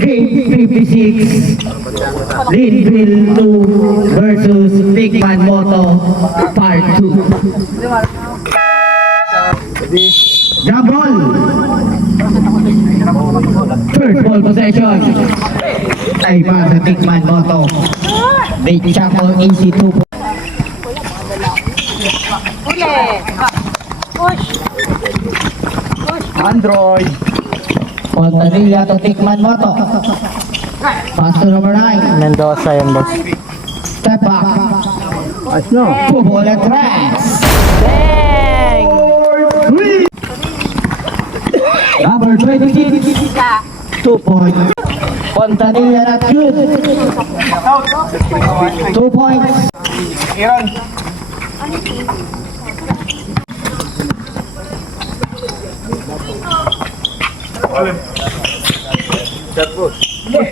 Game 56. Linville 2 versus Bigman Moto Part 2. Jump ball. First ball possession. Ay pa sa Bigman Moto. Big Chaco easy 2. Android. Fontanilla to Bigman Moto. Pass to number 9. Mendoza yan, boss. Step back. Two ball at tracks. Dang! Number 26. 2 points. Fontanilla not good. 2 points.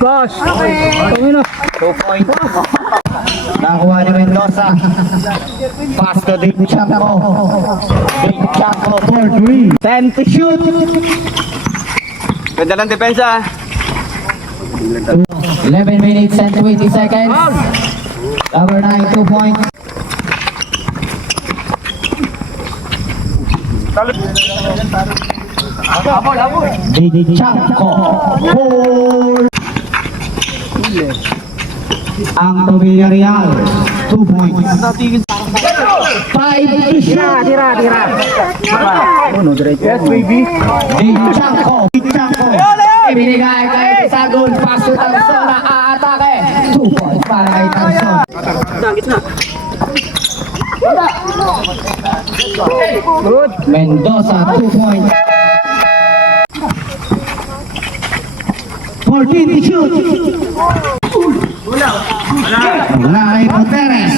Boss! 2 points. Nakuha ni Mendoza. Pass to Big Chaco. Big Chaco for 3. 10 to shoot. Ganda ng depensa. 11 minutes and 20 seconds. Number 9, 2 points. Big Chaco. 4. Ang Villarreal. 2 points. 5 to shoot. Yes, baby. Big Chaco. Ibinigay kay Sagol. Pass to Tarzona. Aatake. 2 points para kay Tarzona. Mendoza, 2 points. 14 to shoot. Wala kay Monteres.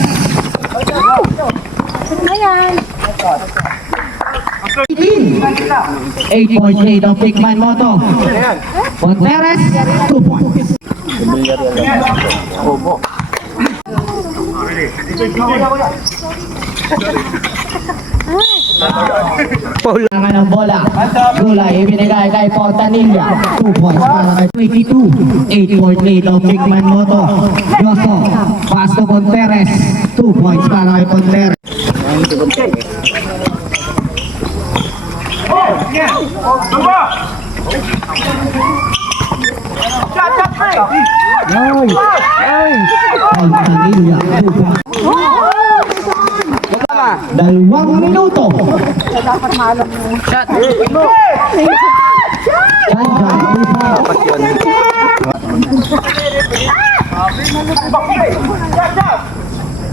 8 lead of Bigman Moto. Monteres, 2 points. Kailangan ng bola. Gulay, ibinigay kay Fontanilla. 2 points para kay 22. 8 lead of Bigman Moto. Yoso, pass to Monteres. 2 points para kay Monteres. Fontanilla, 2 points. 2 minuto. Shot.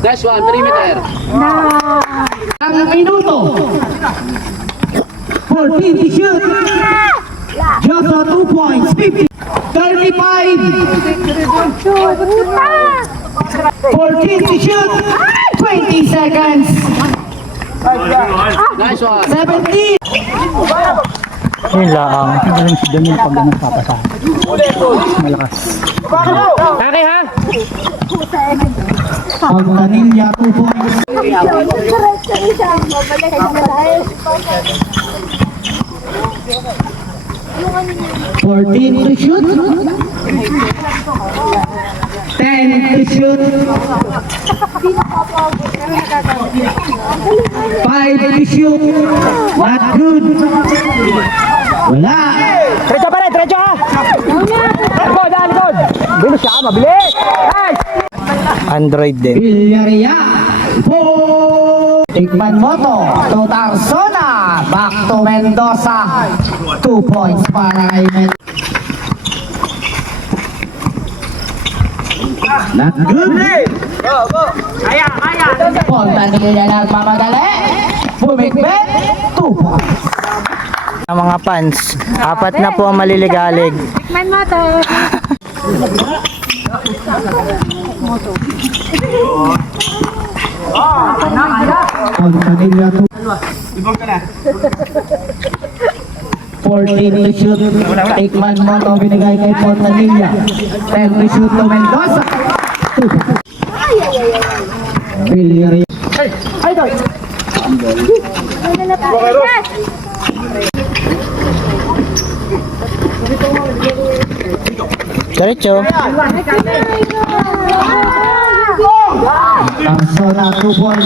Dash one, perimeter. Ang minuto. 14 to shoot. Just 2 points. 50. 35. 14 to shoot. 20 seconds. Nice one. 17. Yun lang. Magaling si Daniel pag ganun papasa. Malakas. Okay ha? Fontanilla, 2 points. 14 to shoot. 10 to shoot. 5 to shoot. Not good. Wala. Diretso pa rin, diretso ha! Likod, likod! Bilis siya, mabilis! Nice! Android din. Villarreal. 4. Bigman Moto to Tarzona. Back to Mendoza. 2 points para kay Mendoza. Not good. Kaya. Fontanilla nagmamadali. Bumikbit. 2 points. Ang mga fans, 4 na po ang maliligalig. Man mo to. Fontanilla 2. 14 to shoot. Bigman Moto binigay kay Fontanilla. 10 to shoot to Mendoza. 2 points. Villarreal. Diretso. Tangsona 2 points.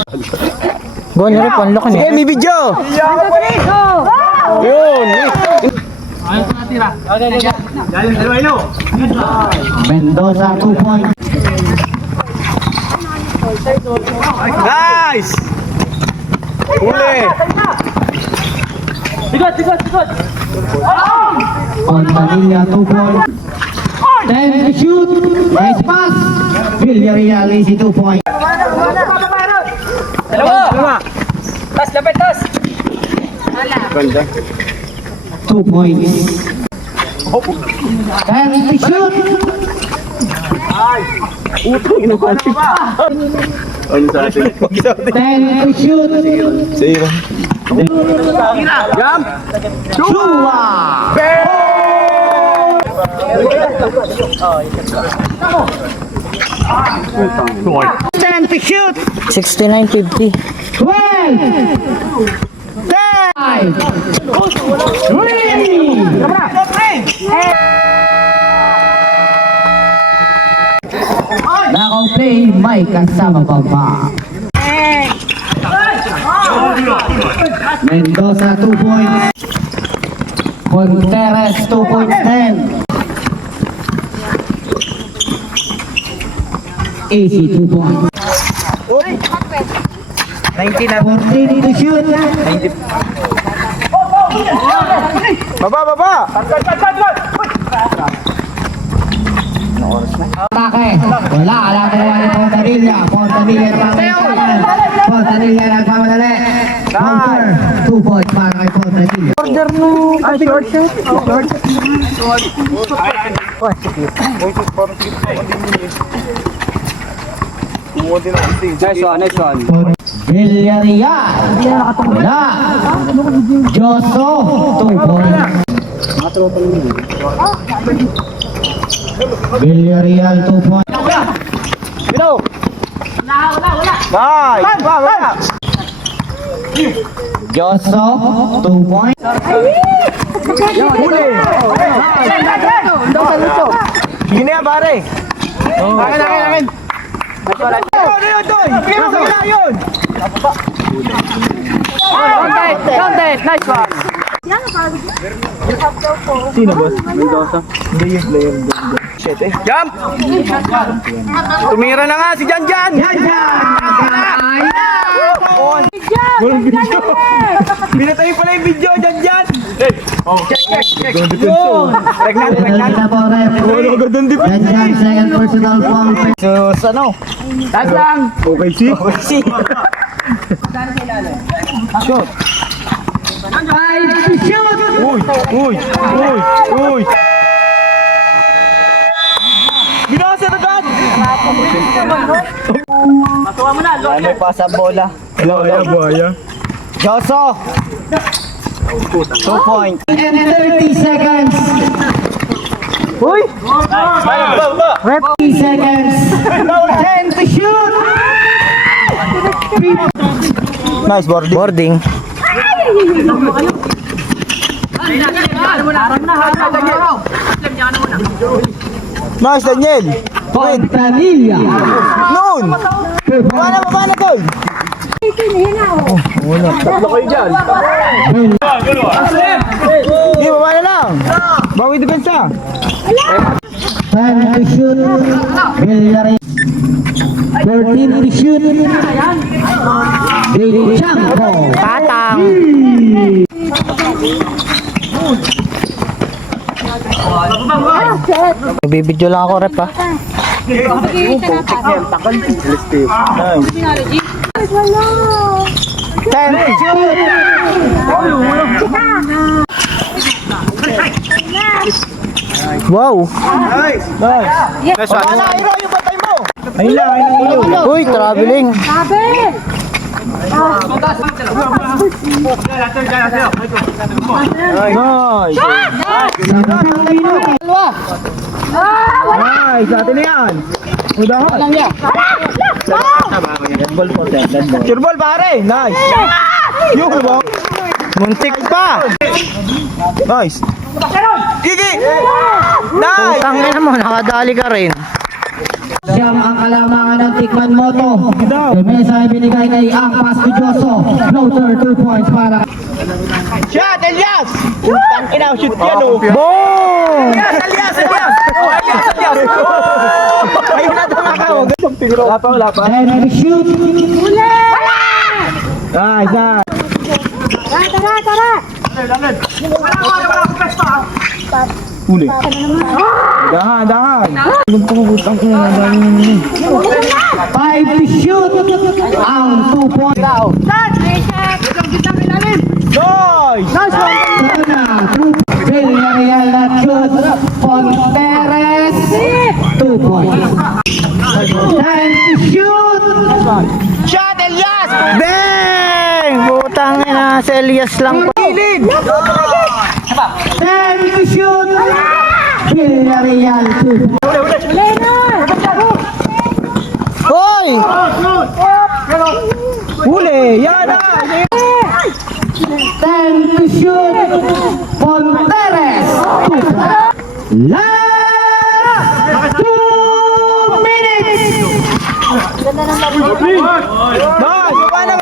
Go na rin, panlaki niya. May video! Yun! Mendoza 2 points. Nice! Uli! Fontanilla 2 points. 10 to shoot. Nice pass. Villarreal easy 2 points. Ganda. 2 points. 10 to shoot. Ano sa atin? 10 to shoot. Sa'yo. Jump! Chua. 10 to shoot. 69-50. 12. 5. 3. Naka-play, may kasama pa ba? Mendoza 2 points. Contreras 2 points then. AC 2 points. 14 to shoot. Baba! Atake. Wala. Alam ko naman ni Fontanilla. Fontanilla nagmamadali. Counter. 2 points para kay Fontanilla. Nice one. Villarreal. Wala. Joso. 2 points. Villarreal 2 points. Nice! Wala! Joso 2 points. Huli! Sige na yan, pare! Akin! Ano yun, Toy? Kaya mo sa yun! Nice one. Sino, boss? Mendoza? Hindi yung player doon. Jump! Tumira na nga si Janjan! Walang video! Binatay pala yung video, Janjan! Check! Yun! Pregnant! Penalty na po, ref. Yan yan, second personal foul. Sus, ano? Taas lang! Okay, si? Shot! 5 to shoot. Uy! Binasa na agad! Ano pa sa bola? Buhaya. Joso! 2 points. And 30 seconds. Uy! 30 seconds. 10 to shoot. Nice boarding. Boarding. Nice, Daniel! Fontanilla. Noon! Baba na, Toy! Tatlo kayo dyan. Hindi, baba na lang. Bawi depensa. 10 to shoot. Villarreal. 13 to shoot. Big Chanko. Patang. Nagbibidyo lang ako, rep, ha? Wow! Nice! Baba na, Hiro, yung batay mo! Ayun lang, Uy, traveling! Nice! Nice! Atin na yan! Udahan! Sure ball, pare! Nice! Yung ball! Muntik pa! Nice! Gigi! Nice! Tangina mo, nakadali ka rin. Siyam ang kalamangan ng Tikman Moto. Mesa ay binigay kay Ang Pastudioso. Floater 2 points para Shot, Elias! Putang ina, shoot yan oh. Boom! Elias! Oh, Elias! Ayun na tumakaw. Wala pa. and shoot. Nice, nice. Huli. Dahan. Putang ina, dami. 5 to shoot. Ang 2 points. Nice! Villarreal na shoot. Ponteres. 2 points. Time to shoot. Shot, Elias! Bang! Butang ina, si Elias lang po. Gilid! Time to shoot. Villarreal 2 points. Hoy! Huli! Yan na! Time to shoot. Ponteres. 2 points. Last 2 minutes. Nice! Baba na!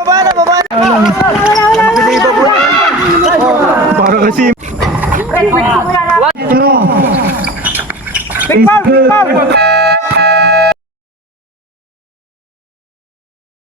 Parang kasi... Draw. Is good.